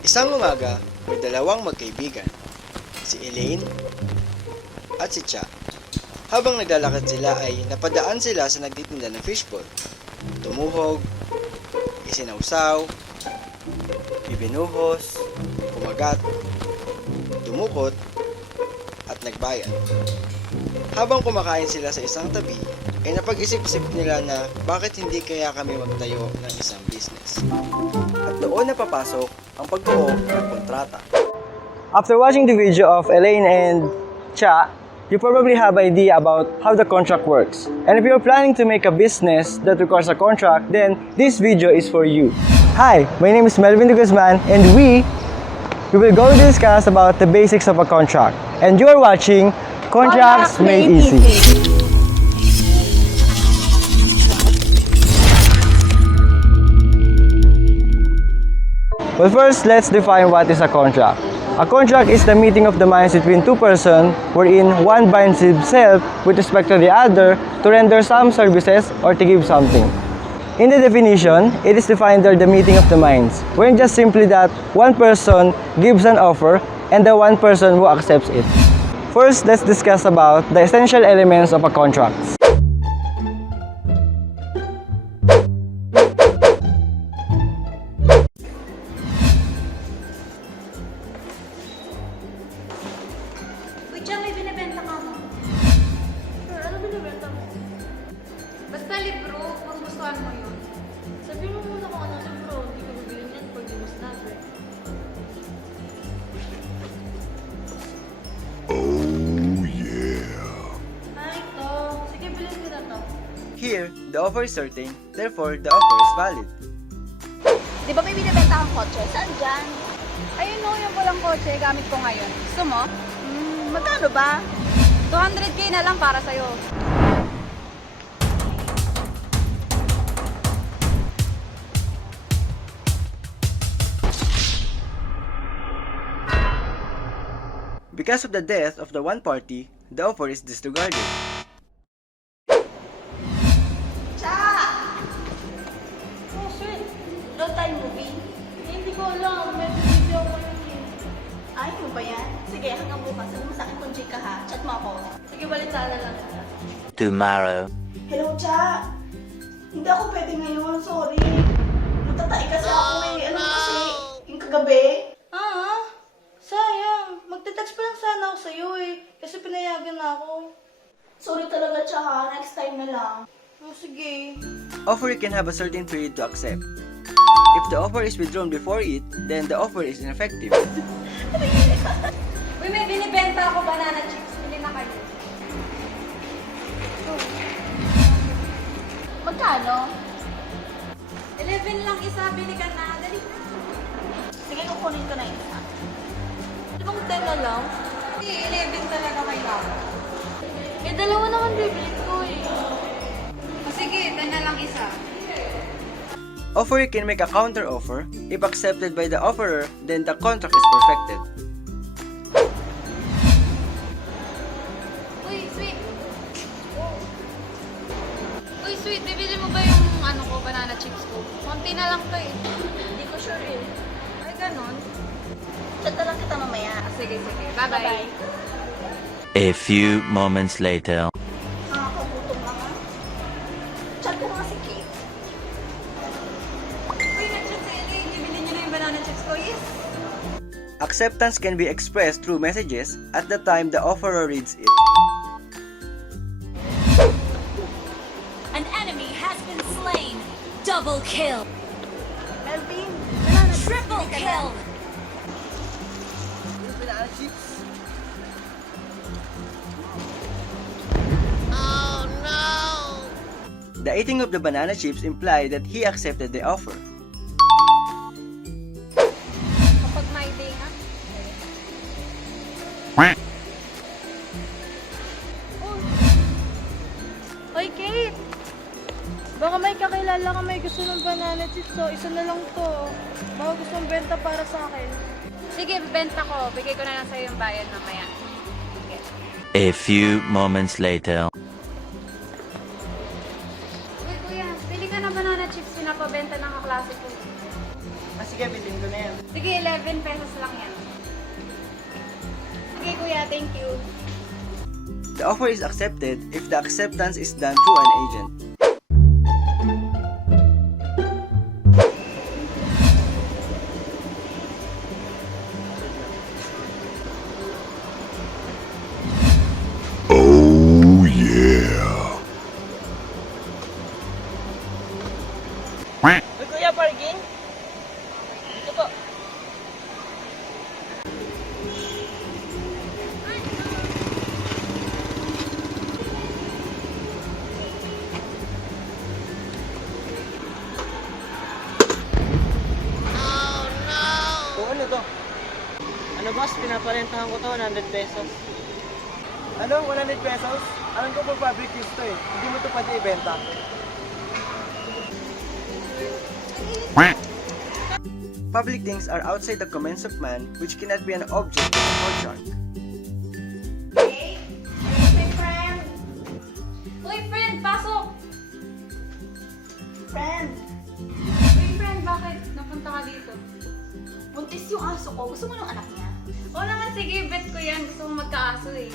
Isang umaga, may dalawang magkaibigan, si Elaine at si Cha. Habang naglalakad sila ay napadaan sila sa nagtitinda ng fishball. Tumuhog, isinawsaw, ibinuhos, kumagat, dumukot, at nagbayad. Habang kumakain sila sa isang tabi, ay napag-isip-isip nila na bakit hindi kaya kami magtayo ng isang business. At doon na papasok ang pagbuo ng kontrata. After watching the video of Elaine and Cha, you probably have idea about how the contract works. And if you're planning to make a business that requires a contract, then this video is for you. Hi, my name is Melvin De Guzman, and we will go to discuss about the basics of a contract. And you are watching Contracts Made Easy. Well, first, let's define what is a contract. A contract is the meeting of the minds between two persons wherein one binds himself with respect to the other to render some services or to give something. In the definition, it is defined as the meeting of the minds, wherein just simply that one person gives an offer and the one person who accepts it. First, let's discuss about the essential elements of a contract. Uy, Diyan, may binibenta ka mo. Sure, ano binibenta mo? Basta libro, kung gustuhan mo yun. Sabihin mo muna kung anong libro. Hindi ko bibili niyan pag di mo sinabi. Ah, ito. Sige, bilhin ko na to. Here, the offer is certain, therefore the offer is valid. Di ba may binibenta kang kotse? Saan dyan? Ayun o, yung pulang kotse, gamit ko ngayon. Gusto mo? Magkano ba? 200k na lang para sa'yo. Because of the death of the one party, the offer is disregarded. Oh, sweet. Doon tayo movie. Hindi ko alam. May video ko yun eh. Ay, mo ba yan? Sige, hanggang bukas. Sabi mo sa akin kung chika ha. Chat mo ako. Sige, balitaan na lang. Tomorrow. Hello, Cha. Hindi ako pwede ngayon. Sorry. Matatay kasi ako eh. Ano kasi? Yung kagabi. Ah, sayang. Magte-text pa lang sana ako sa'yo eh. Kasi pinayagan na ako. Sorry talaga, Cha ha. Next time na lang. Oh, sige. Offer can have a certain period to accept. If the offer is withdrawn before it, then the offer is ineffective. Uy, may binibenta ako banana chips. Bili na kayo. Magkano? 11 lang isa. Bili ka na. Dali na. Sige, kukunin ko na isa. Di bang 10 na lang? Hindi, 11 talaga kailangan. Eh, dalawa naman bibili ko eh. O sige, 10 na lang isa. Offer can make a counter offer. If accepted by the offerer, then the contract is perfected. Uy, sweet. Uy, sweet. Bibili mo ba yung ano ko, banana chips ko? Konti na lang to eh. Hindi ko sure eh. Ay, ganun. Chat na lang kita mamaya. Sige, sige. Bye-bye. A few moments later. Nakakagutom lang ha. Chat ko nga si Kate. Uy, nag-chat si Ellie. Bibili niyo na yung banana chips ko. Yes. Acceptance can be expressed through messages at the time the offerer reads it. An enemy has been slain. Double kill. Melvin, banana chips. Triple Bili ka na. kill. The eating of the banana chips implied that he accepted the offer. Kapag may day nga. Oy, Kate! Baka may kakilala ka may gusto ng banana chips, so isa na lang to. Baka gusto mong benta para sa akin. Sige, benta ko. Bigay ko na lang sa'yo yung bayad mamaya. Sige. A few moments later. Uy, kuya, bili ka ng banana chips. Pinapabenta ng kaklase ko. Sige, bilhin ko na yan. Sige, 11 pesos lang yan. Okay, kuya, thank you. The offer is accepted if the acceptance is done through an agent. Oh yeah. Uy, kuya, parking? Dito po. O ano to? Ano boss, pinaparentahan ko to, 100 pesos. Ano? 100 pesos? Alam ko po public use to eh. Hindi mo to pwede ibenta. Public things are outside the commands of man which cannot be an object of a contract. Uy, friend, pasok! Friend, Uy, friend, bakit? Napunta ka dito? buntis yung aso ko. Gusto mo ng anak niya? O naman, sige, bet ko yan. Gusto mo magkaaso eh.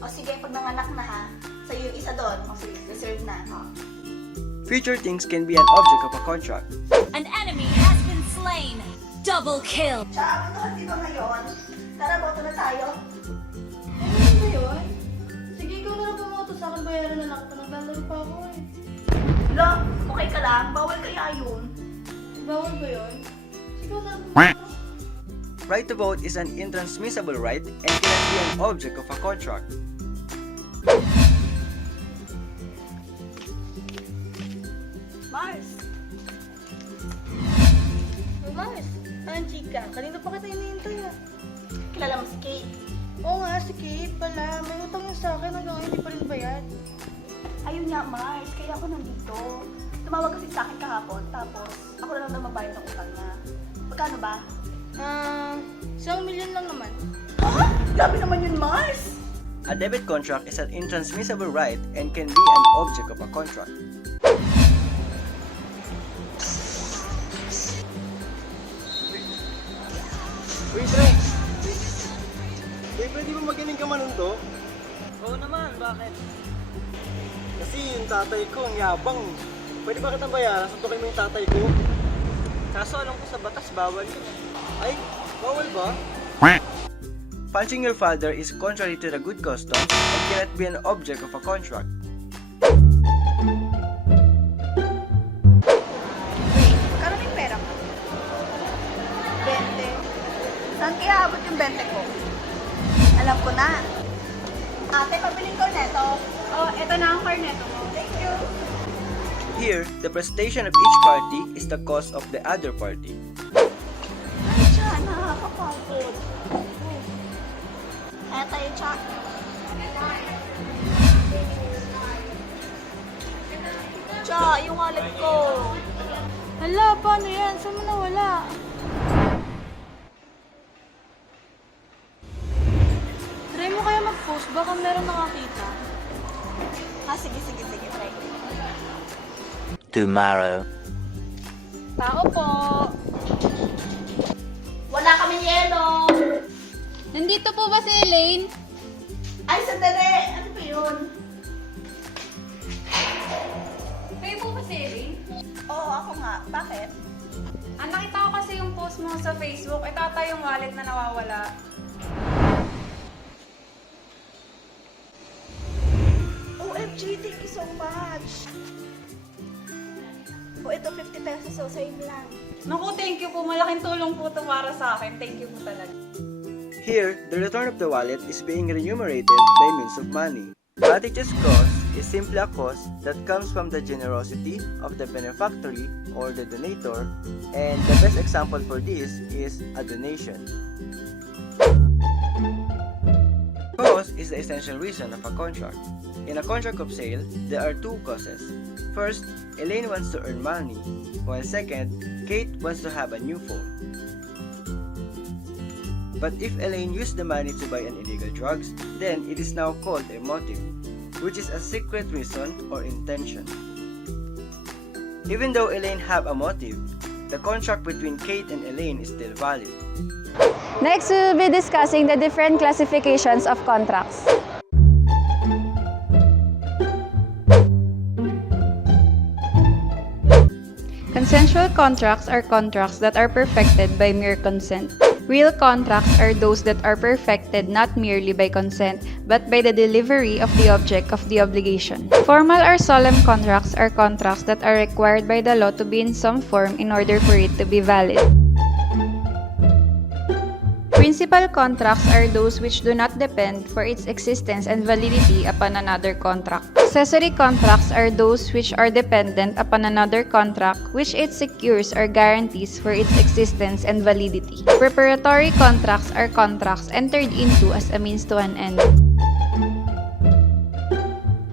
O sige, pag nanganak na ha, sa'yo yung isa doon. O sige, reserve na. O. Future things can be an object of a contract. An enemy has been slain. Double kill. Tsaka, ano di ba ngayon? Tara, boto na tayo. Ano ba yun? Sige, ikaw na lang pumoto sa akin. Bayaran na lang ito. Naglalaro pa ako eh. Lo, okay ka lang. Bawal kaya yun. Bawal ba yun? Sige, ikaw na lang pumoto. Right to vote is an intransmissible right and cannot be an object of a contract. Mars. Oh, Mars. Anong chika? Kanina pa kita hinihintay ah. Kilala mo si Kate. Oo nga, si Kate pala. May utang niya sa akin hanggang ngayon hindi pa rin bayad. Ayun nga, Mars. Kaya ako nandito. Tumawag kasi sa akin kahapon. Tapos, ako na lang na mabayad ng utang niya. Magkano ba? 1 million lang naman. Ha? Grabe naman yun, Mars! A debit contract is an intransmissible right and can be an object of a contract. Uy, Tre! Pwede mo magaling ka manundo? Oo naman, bakit? Kasi yung tatay ko, ang yabang. Pwede ba kitang bayaran? Suntukin mo yung tatay ko? Kaso alam ko sa batas, bawal yun. Ay, bawal ba? Punching your father is contrary to the good custom and cannot be an object of a contract. Magkano na yung pera mo? 20. Saan kaya abot yung 20 ko? Alam ko na. Ate, pabiling ko neto. Oh, eto na ang corneto mo. Thank you. Here, the prestation of each party is the cost of the other party. Ay, Cha, nakakapagod. Kaya tayo, Cha. Cha, yung wallet ko. Hala, paano yan? Saan mo nawala? Try mo kaya mag-post, baka meron nakakita. Sige, try. Tomorrow. Tao po. Wala kaming yelo. Nandito po ba si Elaine? Ay, sandali. Ano ba yun? Kayo po ba si Elaine? Oo, ako nga. Bakit? Nakita ko kasi yung post mo sa Facebook. Ito ata yung wallet na nawawala. OMG, thank you so much. Ito 50 pesos, so save lang. Naku, thank you po. Malaking tulong po ito para sa akin. Thank you po talaga. Here, the return of the wallet is being remunerated by means of money. Gratitude's cost is simply a cost that comes from the generosity of the benefactor or the donator, and the best example for this is a donation. Cost is the essential reason of a contract. In a contract of sale, there are two causes. First, Elaine wants to earn money, while second, Kate wants to have a new phone. But if Elaine used the money to buy an illegal drugs, then it is now called a motive, which is a secret reason or intention. Even though Elaine have a motive, the the contract between Kate and Elaine is still valid. Next, we will be discussing the different classifications of contracts. Consensual contracts are contracts that are perfected by mere consent. Real contracts are those that are perfected not merely by consent, but by the delivery of the object of the obligation. Formal or solemn contracts are contracts that are required by the law to be in some form in order for it to be valid. Principal contracts are those which do not depend for its existence and validity upon another contract. Accessory contracts are those which are dependent upon another contract which it secures or guarantees for its existence and validity. Preparatory contracts are contracts entered into as a means to an end.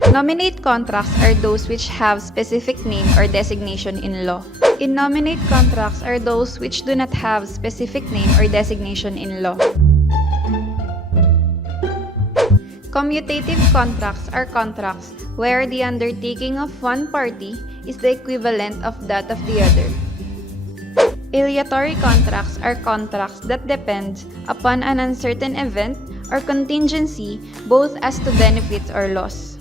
Nominate contracts are those which have specific name or designation in law. Innominate contracts are those which do not have specific name or designation in law. Commutative contracts are contracts where the undertaking of one party is the equivalent of that of the other. Aleatory contracts are contracts that depend upon an uncertain event or contingency both as to benefits or loss.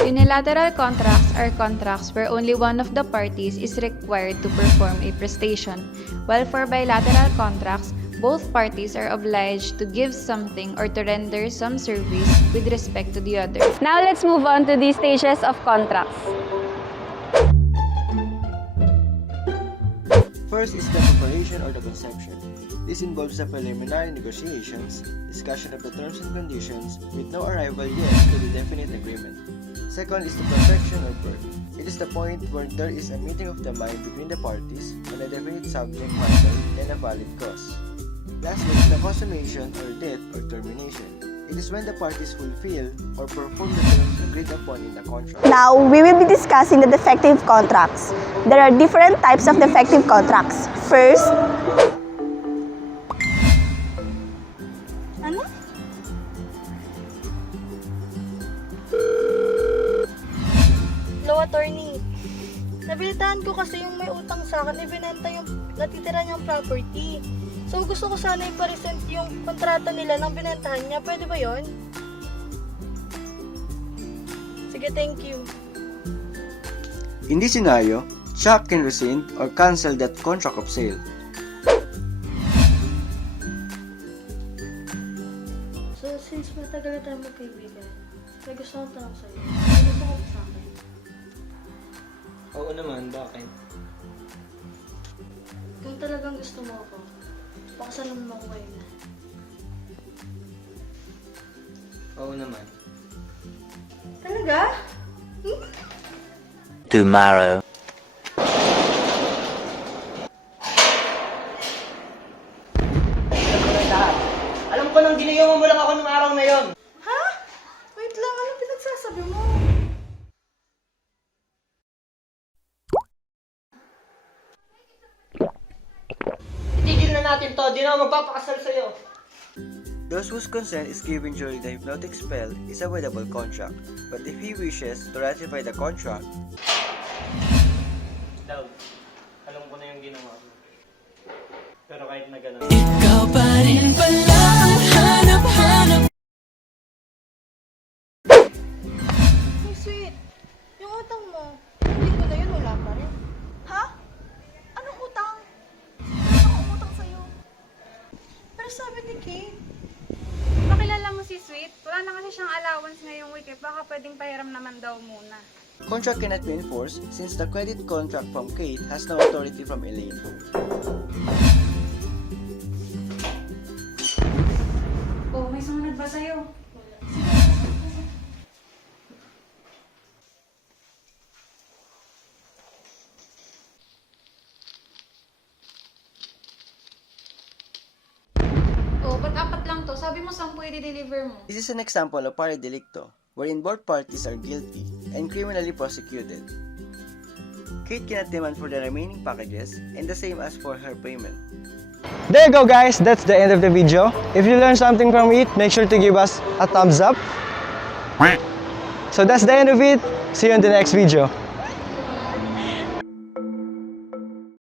Unilateral contracts are contracts where only one of the parties is required to perform a prestation, while for bilateral contracts, both parties are obliged to give something or to render some service with respect to the other. Now let's move on to the stages of contracts. First is the preparation or the conception. This involves the preliminary negotiations, discussion of the terms and conditions, with no arrival yet to the definite agreement. Second is the perfection or birth. It is the point where there is a meeting of the mind between the parties on a definite subject matter and a valid cause. Lastly is the consummation or death or termination. It is when the parties fulfill or perform the terms agreed upon in the contract. Now, we will be discussing the defective contracts. There are different types of defective contracts. First, ano? Hello, attorney. Nabilitaan ko kasi yung may utang sa akin, ibinenta yung natitira niyang property. So, gusto ko sana iparesent yung kontrata nila ng binentahan niya. Pwede ba yon? Sige, thank you. In this scenario, Chuck can rescind or cancel that contract of sale. So, since matagal na tayo magkaibigan, may gusto akong tanong sa'yo. May gusto ko sa akin. Oo naman, bakit? Kung talagang gusto mo ako, pakasalan mo ako ngayon na. Oo naman. Talaga? Tomorrow. Alam ko nang ginayawan mo lang ako nung araw na yon. Ha? Wait lang, ano pinagsasabi mo? Itigil na natin to, di na ako magpapakasal sa'yo. Those whose consent is given during the hypnotic spell is a voidable contract, but if he wishes to ratify the contract, Daw, alam ko na yung ginawa mo. Pero kahit na gano'n. Hey, sweet. Yung utang mo, hindi ko na yun, wala pa rin. Ha? Anong utang? Wala akong utang sa'yo. Pero sabi ni Kate, Pakilala mo si Sweet, wala na kasi siyang allowance ngayong week baka pwedeng pahiram naman daw muna. contract cannot be enforced since the credit contract from Kate has no authority from Elaine. Oh, may sumunod ba sa'yo? Oh, ba't apat lang to? Sabi mo 10 i-deliver mo. This is an example of pari delicto, wherein both parties are guilty and criminally prosecuted. Kate cannot demand for the remaining packages and the same as for her payment. There you go guys, that's the end of the video. If you learned something from it, make sure to give us a thumbs up. So that's the end of it. See you in the next video.